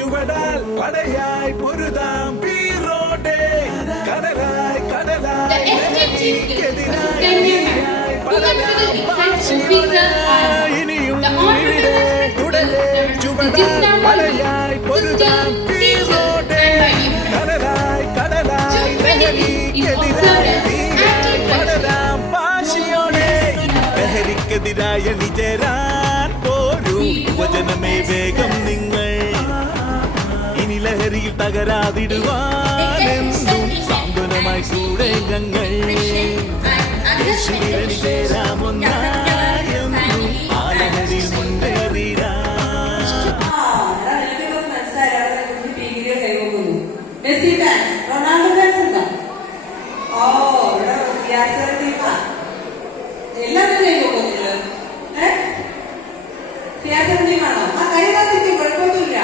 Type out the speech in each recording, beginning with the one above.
ചുവടാൽ പടയായി പൊരുതാം പീറോടെ കടലായി കടലായി ഇനിയും ഇവിടെ തുടരെ ചുവടാൽ പടയായി പൊരുതാം പീറോടെ കടലായി കടലായി ലഹരിക്കെതിരായി പടരാം പാശിയോടെ ലഹരിക്കെതിരായ നിജരാൻ പോരൂ യുവജനമേ വേഗം നിങ്ങൾ ഇനി ലഹരിയിൽ തകരാതിടുവാനെന്നും സാന്ത്വനമായി കൂടെ ഞങ്ങൾ യേശുവിനെ ചേരാമൊന്നായെന്നും ആ ലഹരിയിൽ മുന്നേറിടാം. എല്ലാവരും കൈകൊള്ളുന്നില്ല. സിയാസത്തിനാണോ? ആ കൈകാത്തിക്ക് കുഴപ്പമൊന്നുമില്ല.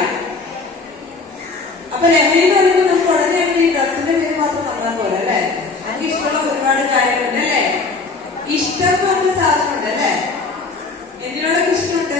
അപ്പൊ ലഹരി എന്ന് പറയുമ്പോൾ നമുക്ക് ഉടനെ ഈ ഡ്രസ്സിന്റെ പേര് മാത്രം തന്നാൽ പോലെ അല്ലേ? എനിക്ക് ഇഷ്ടമുള്ള ഒരുപാട് കാര്യങ്ങളുണ്ട് അല്ലേ? ഇഷ്ടം പറഞ്ഞ സാധനമുണ്ട് അല്ലേ? എന്തിനോടൊക്കെ ഇഷ്ടമുണ്ട്?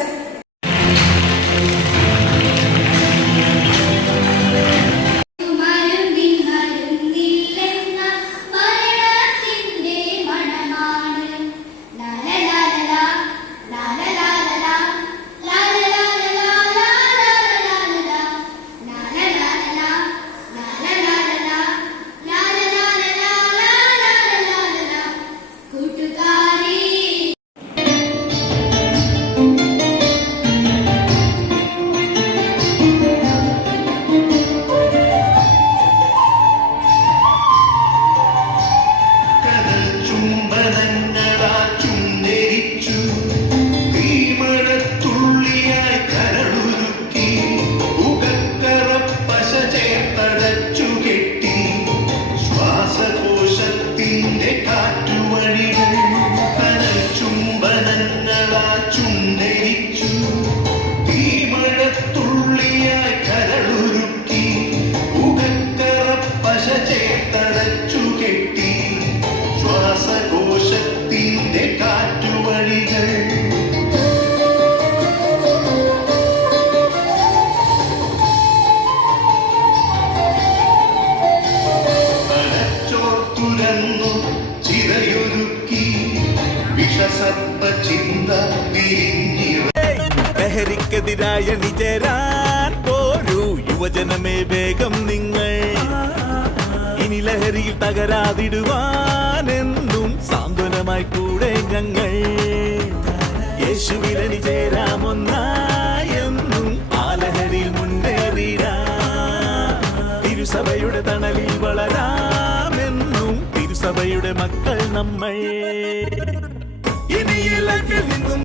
ലഹരിക്കെതിരായ നിജരാൻ പോരൂ യുവജനമേ വേഗം നിങ്ങൾ ഇനി ലഹരിയിൽ തകരാതിടുവാനെന്നും സാന്ത്വനമായി കൂടെ ഞങ്ങൾ യേശുവിലനി ചേരാമൊന്നായെന്നും ആ ലഹരിയിൽ മുന്നേറിടാം. തിരുസഭയുടെ തണലിൽ വളരാമെന്നും തിരുസഭയുടെ മക്കൾ നമ്മൾ.